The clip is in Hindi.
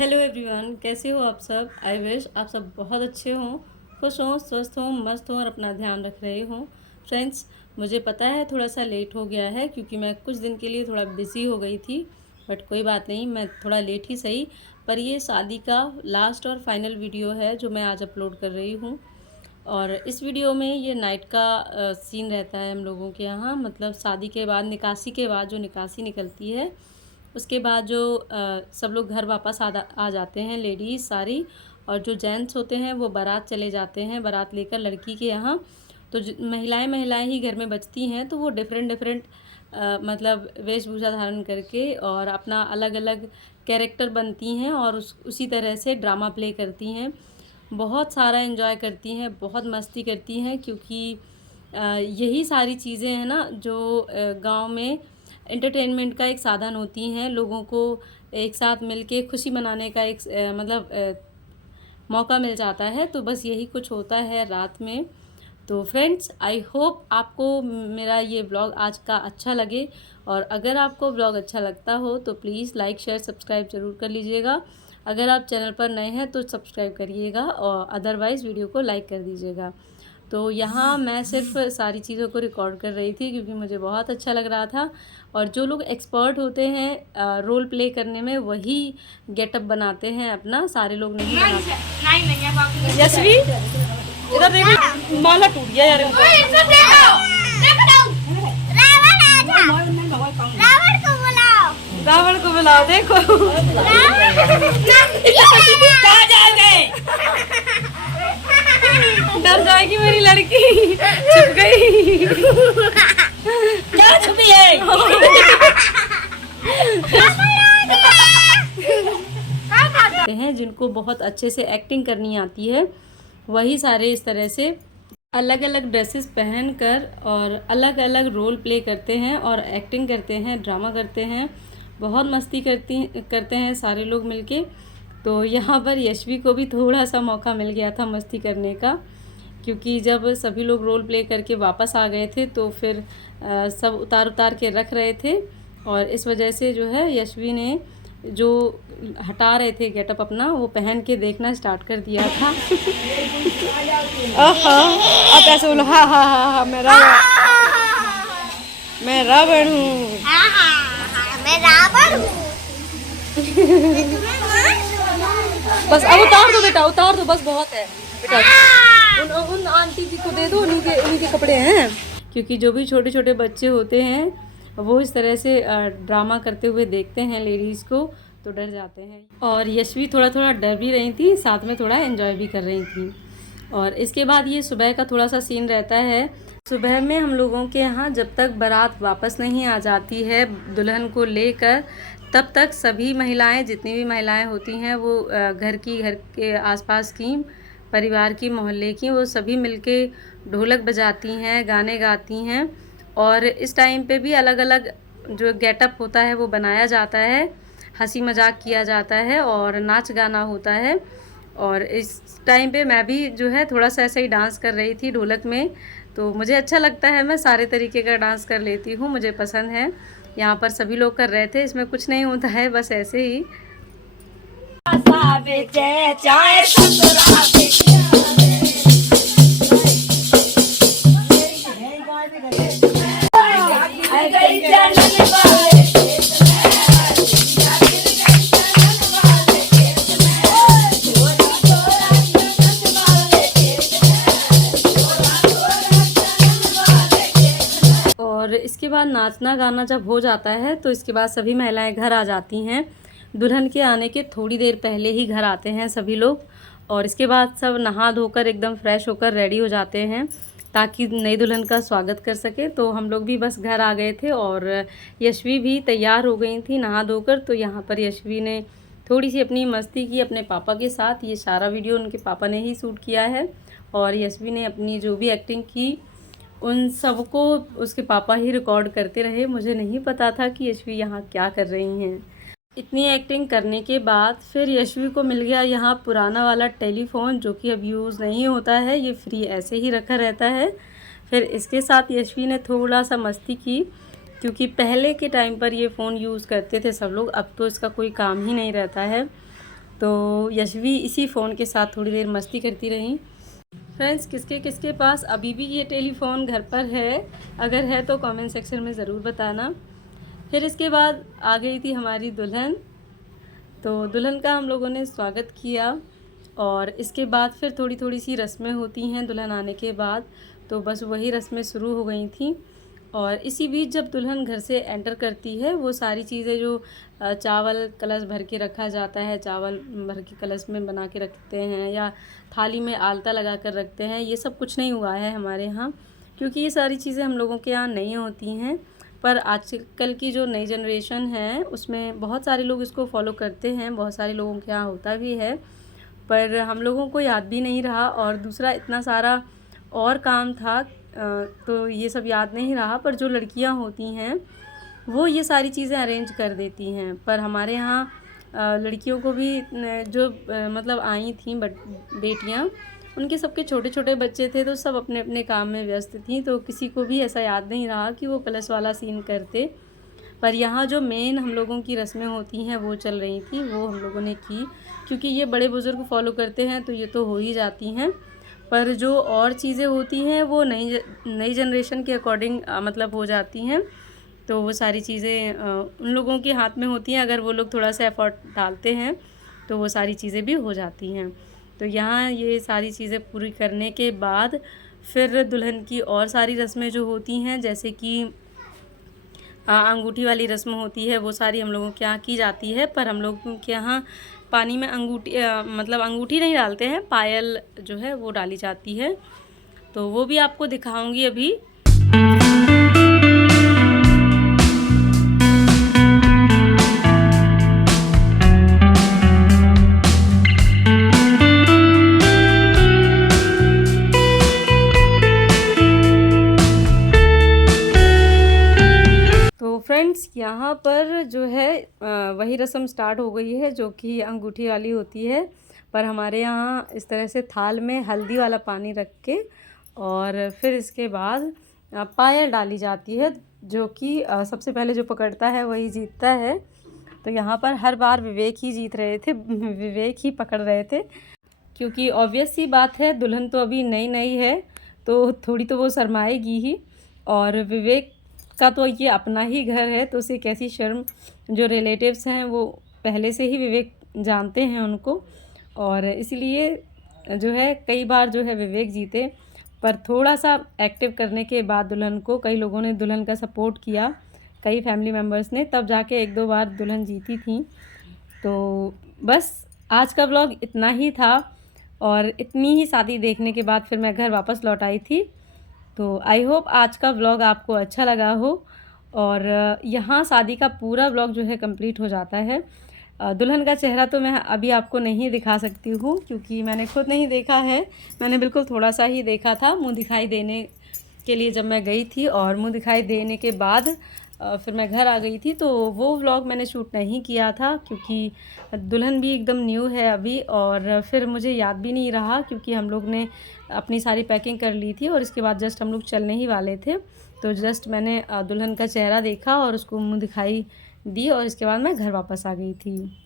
हेलो एवरीवन, कैसे हो आप सब। आई विश आप सब बहुत अच्छे हों, खुश हों, स्वस्थ हों, मस्त हों और अपना ध्यान रख रहे हों। फ्रेंड्स, मुझे पता है थोड़ा सा लेट हो गया है क्योंकि मैं कुछ दिन के लिए थोड़ा बिज़ी हो गई थी। बट कोई बात नहीं, मैं थोड़ा लेट ही सही, पर ये शादी का लास्ट और फाइनल वीडियो है जो मैं आज अपलोड कर रही हूँ। और इस वीडियो में ये नाइट का सीन रहता है हम लोगों के यहाँ, मतलब शादी के बाद, निकासी के बाद जो निकासी निकलती है उसके बाद जो सब लोग घर वापस आ जाते हैं, लेडीज़ सारी, और जो जेंट्स होते हैं वो बारात चले जाते हैं, बारात लेकर लड़की के यहाँ। तो महिलाएं ही घर में बचती हैं, तो वो डिफरेंट डिफरेंट मतलब वेशभूषा धारण करके और अपना अलग अलग कैरेक्टर बनती हैं और उसी तरह से ड्रामा प्ले करती हैं। बहुत सारा एंजॉय करती हैं, बहुत मस्ती करती हैं, क्योंकि यही सारी चीज़ें हैं ना जो गांव में एंटरटेनमेंट का एक साधन होती हैं। लोगों को एक साथ मिलके खुशी मनाने का एक मौका मिल जाता है। तो बस यही कुछ होता है रात में। तो फ्रेंड्स, आई होप आपको मेरा ये ब्लॉग आज का अच्छा लगे, और अगर आपको ब्लॉग अच्छा लगता हो तो प्लीज़ लाइक शेयर सब्सक्राइब ज़रूर कर लीजिएगा। अगर आप चैनल पर नए हैं तो सब्सक्राइब करिएगा, और अदरवाइज़ वीडियो को लाइक कर दीजिएगा। तो यहाँ मैं सिर्फ सारी चीज़ों को रिकॉर्ड कर रही थी क्योंकि मुझे बहुत अच्छा लग रहा था। और जो लोग एक्सपर्ट होते हैं रोल प्ले करने में, वही गेटअप बनाते हैं अपना, सारे लोग नहीं बनाते। यशवी, इधर देखो, माला टूट गया यार इनका। रावण को बुलाओ, देखो डर जाएगी मेरी लड़की, छुप गई। क्या छुपी है? हैं जिनको बहुत अच्छे से एक्टिंग करनी आती है, वही सारे इस तरह से अलग अलग ड्रेसेस पहनकर और अलग अलग रोल प्ले करते हैं और एक्टिंग करते हैं, ड्रामा करते हैं, बहुत मस्ती करते हैं सारे लोग मिलके। तो यहाँ पर यशवी को भी थोड़ा सा मौका मिल गया था मस्ती करने का, क्योंकि जब सभी लोग रोल प्ले करके वापस आ गए थे तो फिर सब उतार के रख रहे थे, और इस वजह से जो है यशवी ने जो हटा रहे थे गेटअप अपना, वो पहन के देखना स्टार्ट कर दिया था। अब ऐसे बोलो, हाँ हाँ हाँ हाँ, मैं रावण हूँ। बस अब उतार दो बेटा, उतार दो, बस बहुत है बेटा। उन आंटी जी को दे दो, उन्हीं के कपड़े हैं। क्योंकि जो भी छोटे छोटे बच्चे होते हैं वो इस तरह से ड्रामा करते हुए देखते हैं लेडीज़ को, तो डर जाते हैं। और यशवी थोड़ा थोड़ा डर भी रही थी, साथ में थोड़ा एंजॉय भी कर रही थी। और इसके बाद ये सुबह का थोड़ा सा सीन रहता है। सुबह में हम लोगों के यहाँ जब तक बारात वापस नहीं आ जाती है दुल्हन को लेकर, तब तक सभी महिलाएं, जितनी भी महिलाएं होती हैं वो घर के आसपास की, परिवार की, मोहल्ले की, वो सभी मिलके ढोलक बजाती हैं, गाने गाती हैं। और इस टाइम पे भी अलग अलग जो गेटअप होता है वो बनाया जाता है, हंसी मजाक किया जाता है और नाच गाना होता है। और इस टाइम पे मैं भी जो है थोड़ा सा ऐसे ही डांस कर रही थी ढोलक में। तो मुझे अच्छा लगता है, मैं सारे तरीके का डांस कर लेती हूँ, मुझे पसंद है। यहाँ पर सभी लोग कर रहे थे, इसमें कुछ नहीं होता है, बस ऐसे ही। और इसके बाद नाचना गाना जब हो जाता है तो इसके बाद सभी महिलाएं घर आ जाती हैं। दुल्हन के आने के थोड़ी देर पहले ही घर आते हैं सभी लोग, और इसके बाद सब नहा धोकर एकदम फ्रेश होकर रेडी हो जाते हैं ताकि नई दुल्हन का स्वागत कर सके। तो हम लोग भी बस घर आ गए थे और यशवी भी तैयार हो गई थी नहा धोकर। तो यहाँ पर यशवी ने थोड़ी सी अपनी मस्ती की अपने पापा के साथ, ये सारा वीडियो उनके पापा ने ही शूट किया है। और यशवी ने अपनी जो भी एक्टिंग की उन सबको उसके पापा ही रिकॉर्ड करते रहे। मुझे नहीं पता था कि यशवी यहाँ क्या कर रही हैं। इतनी एक्टिंग करने के बाद फिर यशवी को मिल गया यहाँ पुराना वाला टेलीफोन, जो कि अब यूज़ नहीं होता है, ये फ्री ऐसे ही रखा रहता है। फिर इसके साथ यशवी ने थोड़ा सा मस्ती की, क्योंकि पहले के टाइम पर ये फ़ोन यूज़ करते थे सब लोग, अब तो इसका कोई काम ही नहीं रहता है। तो यशवी इसी फ़ोन के साथ थोड़ी देर मस्ती करती रही। फ्रेंड्स, किसके किसके पास अभी भी ये टेलीफ़ोन घर पर है? अगर है तो कमेंट सेक्शन में ज़रूर बताना। फिर इसके बाद आ गई थी हमारी दुल्हन। तो दुल्हन का हम लोगों ने स्वागत किया और इसके बाद फिर थोड़ी थोड़ी सी रस्में होती हैं दुल्हन आने के बाद, तो बस वही रस्में शुरू हो गई थी। और इसी बीच जब दुल्हन घर से एंटर करती है, वो सारी चीज़ें जो चावल कलश भर के रखा जाता है, चावल भर के कलश में बना के रखते हैं या थाली में आलता लगा कर रखते हैं, ये सब कुछ नहीं हुआ है हमारे यहाँ, क्योंकि ये सारी चीज़ें हम लोगों के यहाँ नहीं होती हैं। पर आजकल की जो नई जनरेशन है उसमें बहुत सारे लोग इसको फॉलो करते हैं, बहुत सारे लोगों के यहाँ होता भी है, पर हम लोगों को याद भी नहीं रहा। और दूसरा इतना सारा और काम था, तो ये सब याद नहीं रहा। पर जो लड़कियां होती हैं वो ये सारी चीज़ें अरेंज कर देती हैं। पर हमारे यहाँ लड़कियों को भी जो मतलब आई थी बेटियां, उनके सबके छोटे छोटे बच्चे थे, तो सब अपने अपने काम में व्यस्त थी, तो किसी को भी ऐसा याद नहीं रहा कि वो कलश वाला सीन करते। पर यहाँ जो मेन हम लोगों की रस्में होती हैं वो चल रही थी, वो हम लोगों ने की, क्योंकि ये बड़े बुज़ुर्ग फॉलो करते हैं तो ये तो हो ही जाती हैं। पर जो और चीज़ें होती हैं वो नई जनरेशन के अकॉर्डिंग मतलब हो जाती हैं, तो वो सारी चीज़ें उन लोगों के हाथ में होती हैं। अगर वो लोग थोड़ा सा एफर्ट डालते हैं तो वो सारी चीज़ें भी हो जाती हैं। तो यहाँ ये सारी चीज़ें पूरी करने के बाद फिर दुल्हन की और सारी रस्में जो होती हैं, जैसे कि अंगूठी वाली रस्म होती है, वो सारी हम लोगों के यहाँ की जाती है। पर हम लोगों के यहाँ पानी में अंगूठी मतलब अंगूठी नहीं डालते हैं, पायल जो है वो डाली जाती है, तो वो भी आपको दिखाऊंगी अभी। फ्रेंड्स, यहाँ पर जो है वही रस्म स्टार्ट हो गई है जो कि अंगूठी वाली होती है। पर हमारे यहाँ इस तरह से थाल में हल्दी वाला पानी रख के और फिर इसके बाद पायल डाली जाती है, जो कि सबसे पहले जो पकड़ता है वही जीतता है। तो यहाँ पर हर बार विवेक ही जीत रहे थे, विवेक ही पकड़ रहे थे, क्योंकि ऑब्वियस सी बात है दुल्हन तो अभी नई नई है, तो थोड़ी तो वो शर्माएगी ही। और विवेक का तो ये अपना ही घर है, तो उसे कैसी शर्म। जो रिलेटिव्स हैं वो पहले से ही विवेक जानते हैं उनको, और इसलिए जो है कई बार जो है विवेक जीते। पर थोड़ा सा एक्टिव करने के बाद दुल्हन को कई लोगों ने दुल्हन का सपोर्ट किया, कई फैमिली मेम्बर्स ने, तब जाके एक दो बार दुल्हन जीती थी। तो बस आज का व्लॉग इतना ही था, और इतनी ही शादी देखने के बाद फिर मैं घर वापस लौट आई थी। तो आई होप आज का व्लॉग आपको अच्छा लगा हो। और यहाँ शादी का पूरा व्लॉग जो है कंप्लीट हो जाता है। दुल्हन का चेहरा तो मैं अभी आपको नहीं दिखा सकती हूँ, क्योंकि मैंने खुद नहीं देखा है, मैंने बिल्कुल थोड़ा सा ही देखा था मुंह दिखाई देने के लिए जब मैं गई थी, और मुंह दिखाई देने के बाद फिर मैं घर आ गई थी। तो वो व्लॉग मैंने शूट नहीं किया था, क्योंकि दुल्हन भी एकदम न्यू है अभी, और फिर मुझे याद भी नहीं रहा, क्योंकि हम लोग ने अपनी सारी पैकिंग कर ली थी और इसके बाद जस्ट हम लोग चलने ही वाले थे। तो जस्ट मैंने दुल्हन का चेहरा देखा और उसको मुंह दिखाई दी, और इसके बाद मैं घर वापस आ गई थी।